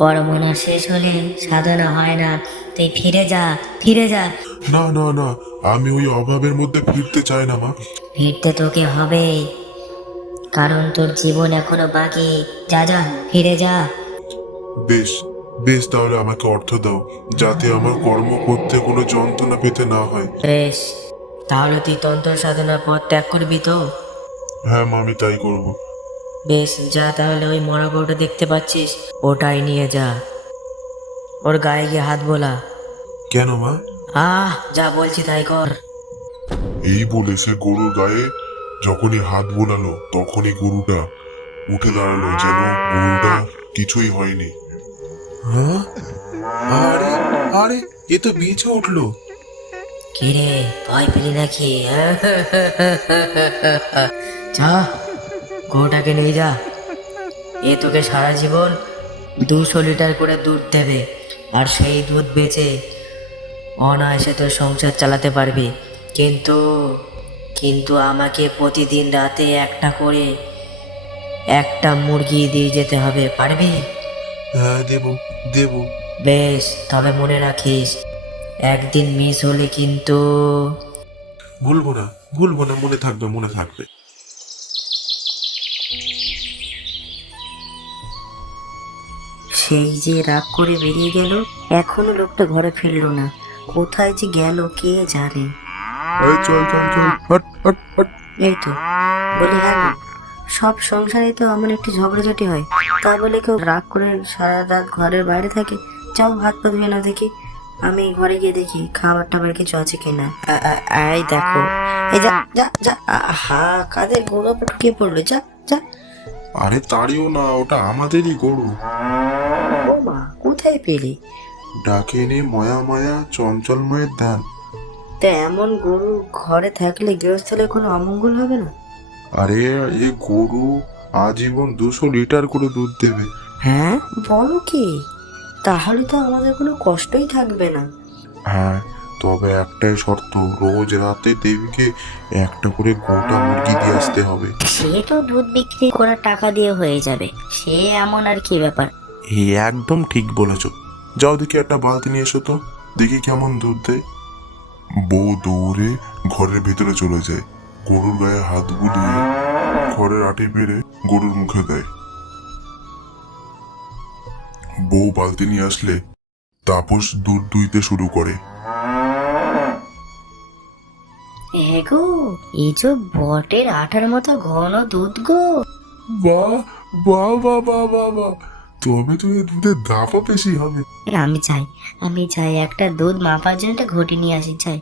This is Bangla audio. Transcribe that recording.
কর্ম না শেষ হলে সাধনা হয় না। তুই ফিরে যা, ফিরে যা। না না না, আমি ওই অভাবের মধ্যে ফিরতে চাই না মা। ফিরতে তোকে হবেই, কারণ তোর জীবন এখনো বাকি। যা যা, ফিরে যা। বেশ বেশ, তাহলে আমাকে অর্থ দাও, যাতে আমার কর্ম করতে কোনো যন্ত্রণা পেতে না হয়। বেশ, তাহলে তুই তন্ত্র সাধনার পথ ত্যাগ করবি তো? হ্যাঁ মা, আমি তাই করব। বেশ, যা তাহলে ওই মরা গরুটা দেখতে পাচ্ছিস, ওটাই নিয়ে যা। ওর গায়ে গিয়ে হাত বোলা। কেন মা? যা বলছি তাই কর। এই বলে সে গরুর গায়ে যখনই হাত বোলালো, তখনই গরুটা উঠে দাঁড়ালো, যেন গরুটা কিছুই হয়নি। হ্যাঁ, আরে আরে, এ তো বেঁচে উঠলো। কিরে, ভয় পেলি নাকি? যা, গরুটাকে নিয়ে যা। এ তোকে সারা জীবন 200 লিটার করে দুধ দেবে, আর সেই দুধ বেচে অনায়াসে তোর সংসার চালাতে পারবি। কিন্তু কিন্তু আমাকে প্রতিদিন রাতে একটা মুরগি দিয়ে যেতে হবে, পারবি? হ্যাঁ, দেবো দেবো। বেশ, তবে মনে রাখিস, একদিন মিস হলে কিন্তু। ভুলবো না, ভুলবো না, মনে থাকবে মনে থাকবে। সেই যে রাগ করে বেরিয়ে গেল, এখনো লোকটা ঘরে ফিরলো না। কোথায় যে গেল কে জানে। এই চল চল চল, হট হট হট। এই তো বলি, হ্যাঁ গো, সব সংসারে তো আমার একটু ঝগড়াঝাটি হয়, তা বলে কেউ রাগ করে সারা রাত ঘরের বাইরে থাকে? যাও, হাত পা ধুয়ে না দেখি। আমি ঘরে গিয়ে দেখি খাবার টাবার কিছু আছে কিনা। এই দেখো, এই যা যা যা। হা, কাদের গোড়া ঢুকিয়ে পড়লো, যা যা। আরে তাড়িও না, ওটা আমাদেরই গরু। ও মা, কোথায় পেলি? ডাকে এনে ময়া মায়া চঞ্চল মায়ের দান। তা এমন গরু ঘরে থাকলে গৃহস্থলে কোনো অমঙ্গল হবে না? আরে, এ গরু আজীবন 200 লিটার করে দুধ দেবে। হ্যাঁ, বলো কি? তাহলে তো আমাদের কোনো কষ্টই থাকবে না। হ্যাঁ, তবে একটাই শর্ত, রোজ রাতে দেবীকে একটা করে গোটা মুরগি দিয়ে আসতে হবে। সে তো দুধ বিক্রি করার টাকা দিয়ে হয়ে যাবে, সে এমন আর কি ব্যাপার। এই একদম ঠিক বলেছ। যাও দেখি একটা বালতি নিয়ে এসো তো, দেখি কেমন দুধ দেয়। বউ দৌড়ে ঘরের ভিতরে চলে যায়, গরুর গায়ে হাত বুলিয়ে খড়ের আটি পেরে গরুর মুখে দেয়। বউ বালতি নিয়ে আসলে তাপস দুধ দুইতে শুরু করে। গো, এই যে বটের আঠার মতো ঘন দুধ গো। বাহ বাহ বাহ বাহ বাহ বাহ, তবে তুমি দুধের দামও বেশি হবে। আমি চাই একটা দুধ মাপার জন্য একটা ঘটি নিয়ে আসি, চাই।